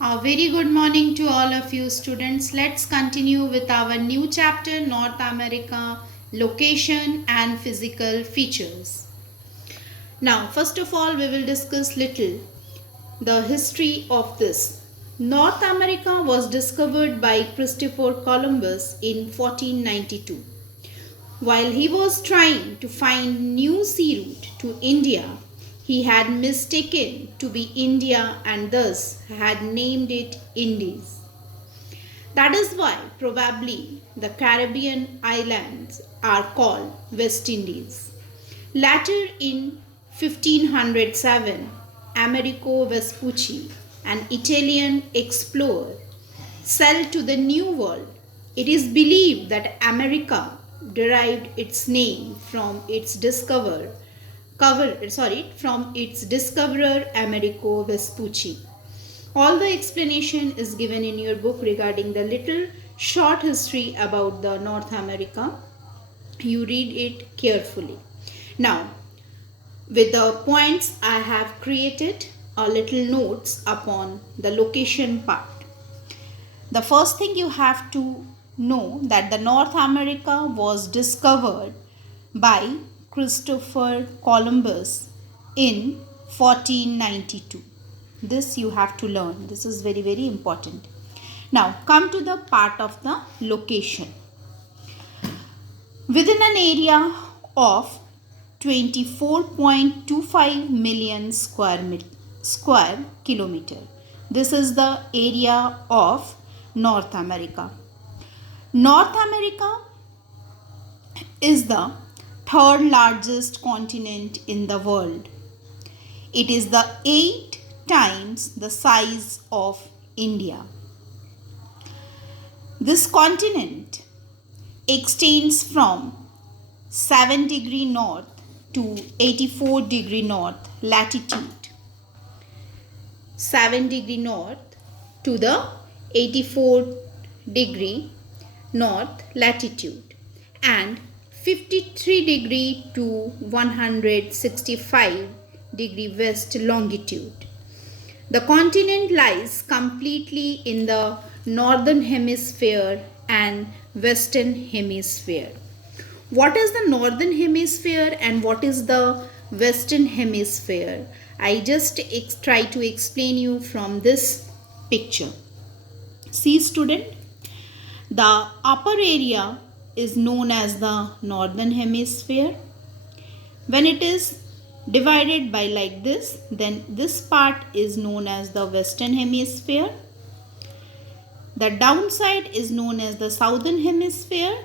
A very good morning to all of you students. Let's continue with our new chapter North America location and physical features. Now, first of all, we will discuss little the history of this. North America was discovered by Christopher Columbus in 1492. While he was trying to find new sea route to India, he had mistaken to be India and thus had named it Indies. That is why probably the Caribbean islands are called West Indies. Later in 1507, Amerigo Vespucci, an Italian explorer, sailed to the New World. It is believed that America derived its name from its discoverer Amerigo Vespucci. All the explanation is given in your book regarding the little short history about the North America. You read it carefully. Now, with the points I have created a little notes upon the location part. The first thing you have to know that the North America was discovered by Christopher Columbus in 1492. This you have to learn. This is very, very important. Now, come to the part of the location. Within an area of 24.25 million square kilometer. This is the area of North America. North America is the third largest continent in the world. It is the 8 times the size of India. This continent extends from 7 degree north to 84 degree north latitude. 7 degree north to the 84 degree north latitude and 53 degree to 165 degree west longitude. The continent lies completely in the northern hemisphere and western hemisphere. What is the northern hemisphere and what is the western hemisphere? I just try to explain you from this picture. See student, the upper area is known as the northern hemisphere. When it is divided by like this, then this part is known as the western hemisphere. The downside is known as the southern hemisphere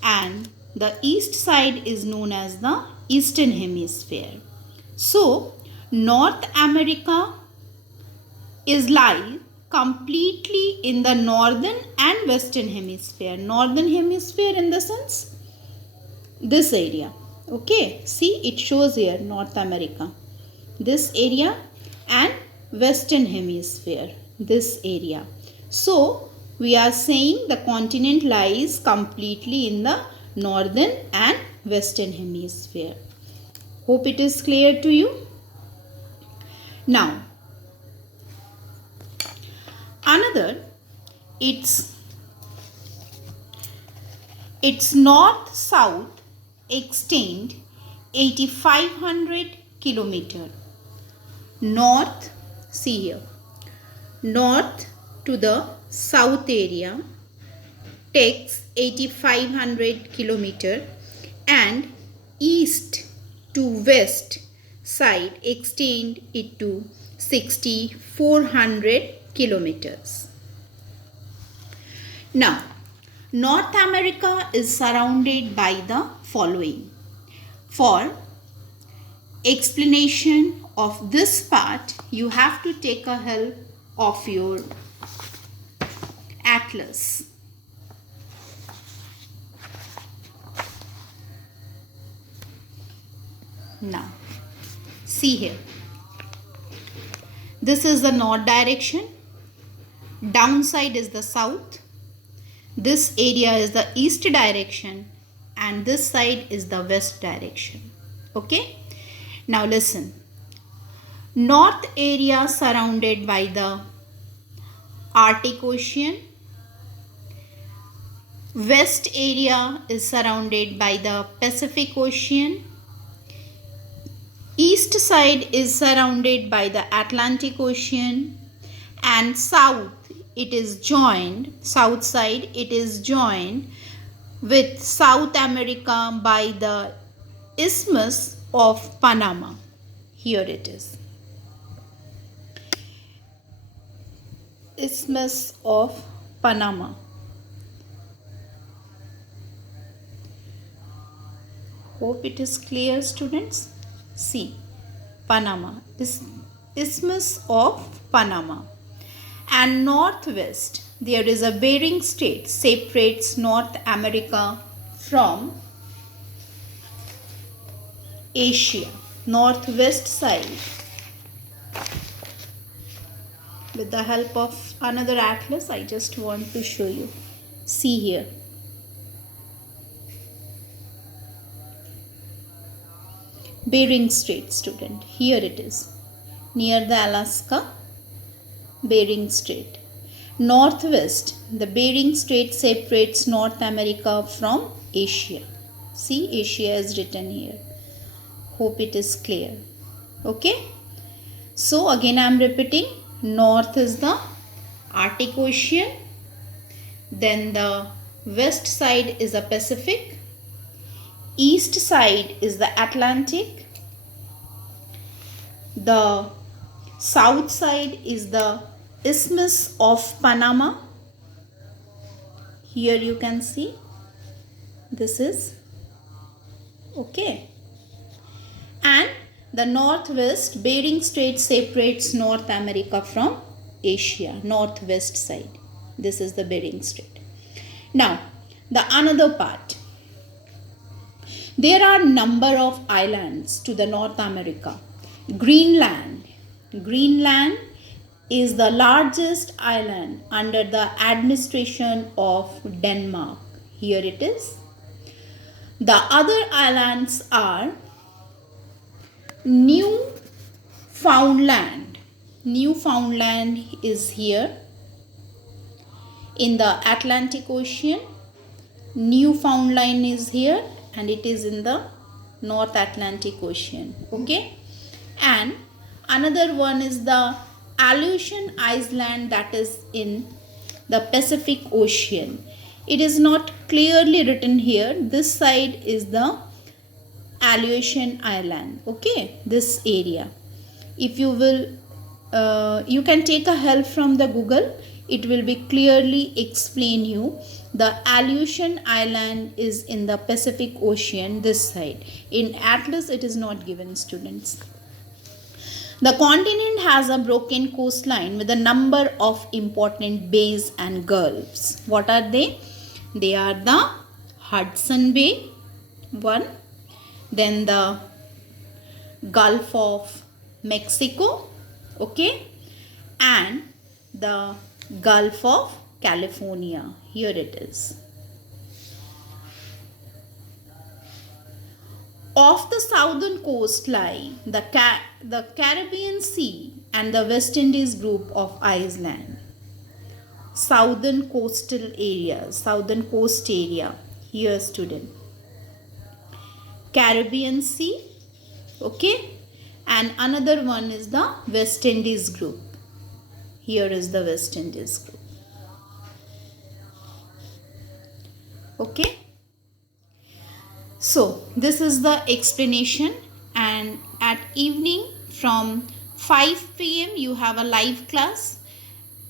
and the east side is known as the eastern hemisphere. So, North America is lie completely in the northern and western hemisphere. Northern hemisphere in the sense this area. Okay, see it shows here North America. This area and western hemisphere. This area. So, we are saying the continent lies completely in the northern and western hemisphere. Hope it is clear to you. Now, another, its north-south extend 8500 kilometer. North, see here, north to the south area takes 8500 kilometer and east to west side extend it to 6400 kilometers. Now, North America is surrounded by the following. For explanation of this part, you have to take a help of your atlas. Now, see here. This is the north direction. Downside is the south. This area is the east direction and this side is the west direction. Okay. Now listen. North area surrounded by the Arctic Ocean. West area is surrounded by the Pacific Ocean. East side is surrounded by the Atlantic Ocean, and south side it is joined with South America by the Isthmus of Panama. Here it is. Isthmus of Panama. Hope it is clear, students. See, Panama. Isthmus of Panama. And northwest, there is a Bering Strait separates North America from Asia. Northwest side. With the help of another atlas, I just want to show you. See here. Bering Strait, student. Here it is. Near the Alaska, Bering Strait. Northwest, the Bering Strait separates North America from Asia. See, Asia is written here. Hope it is clear. Okay. So again I am repeating. North is the Arctic Ocean. Then the west side is the Pacific. East side is the Atlantic. The south side is the Isthmus of Panama. Here you can see. This is okay. And the northwest, Bering Strait separates North America from Asia, northwest side. This is the Bering Strait. Now, the another part. There are number of islands to the North America. Greenland. Greenland is the largest island under the administration of Denmark. Here it is. The other islands are Newfoundland. Newfoundland is here in the Atlantic Ocean. Newfoundland is here and it is in the North Atlantic Ocean. Okay. And another one is the Aleutian Island, that is in the Pacific Ocean. It is not clearly written here. This side is the Aleutian Island. Okay, this area. If you will, you can take a help from the Google. It will be clearly explain you. The Aleutian Island is in the Pacific Ocean, this side. In Atlas, it is not given, students. The continent has a broken coastline with a number of important bays and gulfs. What are they? They are the Hudson Bay, one. Then the Gulf of Mexico, okay, and the Gulf of California. Here it is. Off the southern coast lie the Caribbean Sea and the West Indies group of Iceland. Southern coastal areas, southern coast area. Here, student. Caribbean Sea, okay, and another one is the West Indies group. Here is the West Indies group. Okay. So this is the explanation, and at evening from 5 p.m. you have a live class.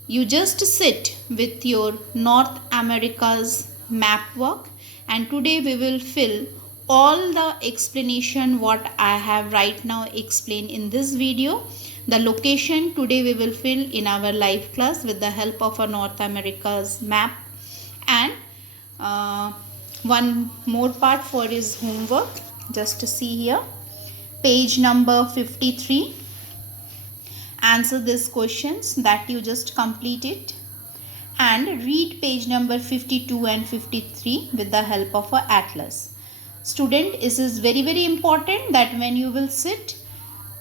You just sit with your North America's map work, and today we will fill all the explanation what I have right now explained in this video. The location today we will fill in our live class with the help of a North America's map, and one more part for his homework. Just to see here, page number 53. Answer these questions that you just completed, and read page number 52 and 53 with the help of a atlas. Student, this is very important that when you will sit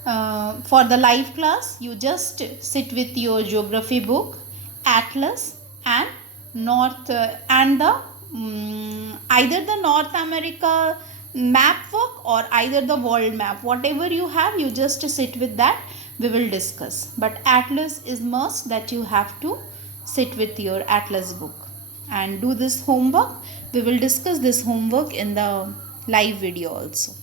for the live class, you just sit with your geography book atlas and north and the either the North America map work or either the world map, whatever you have, you just sit with that, we will discuss. But atlas is must that you have to sit with your atlas book and do this homework. We will discuss this homework in the live video also.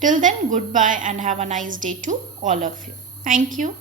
Till then, goodbye and have a nice day to all of you. Thank you.